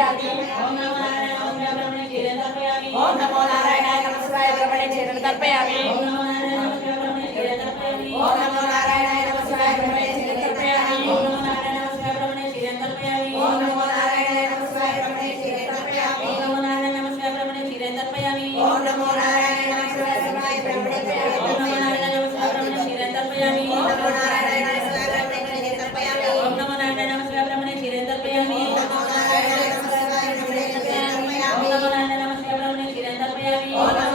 तर्पयामि ओम नमो नारायणाय नमस्काराय ब्रह्मणे क्षीरं तर्पयामि ओम नमो नारायणाय नमस्काराय ब्रह्मणे क्षीरं तर्पयामि ओम नमो नारायणाय नमस्काराय ब्रह्मणे क्षीरं तर्पयामि ओम नमो नारायणाय नमस्काराय ब्रह्मणे क्षीरं तर्पयामि ओम नमो नारायणाय नमस्काराय ब्रह्मणे क्षीरं तर्पयामि ओम नमो नारायणाय नमस्काराय ब्रह्मणे क्षीरं तर्पयामि ओम नमो नारायणाय नमस्काराय ब्रह्मणे क्षीरं तर्पयामि ओम नमो नारायणाय नमस्काराय ब्रह्मणे क्षीरं तर्पयामि ओम नमो नारायणाय नमस्काराय ब्रह्मणे क्षीरं तर्पयामि ओम नमो नारायणाय नमस्काराय ब्रह्मणे क्षीरं तर्पयामि ओम नमो नारायणाय नमस्काराय ब्रह्मणे क्षीरं तर्पयामि ओम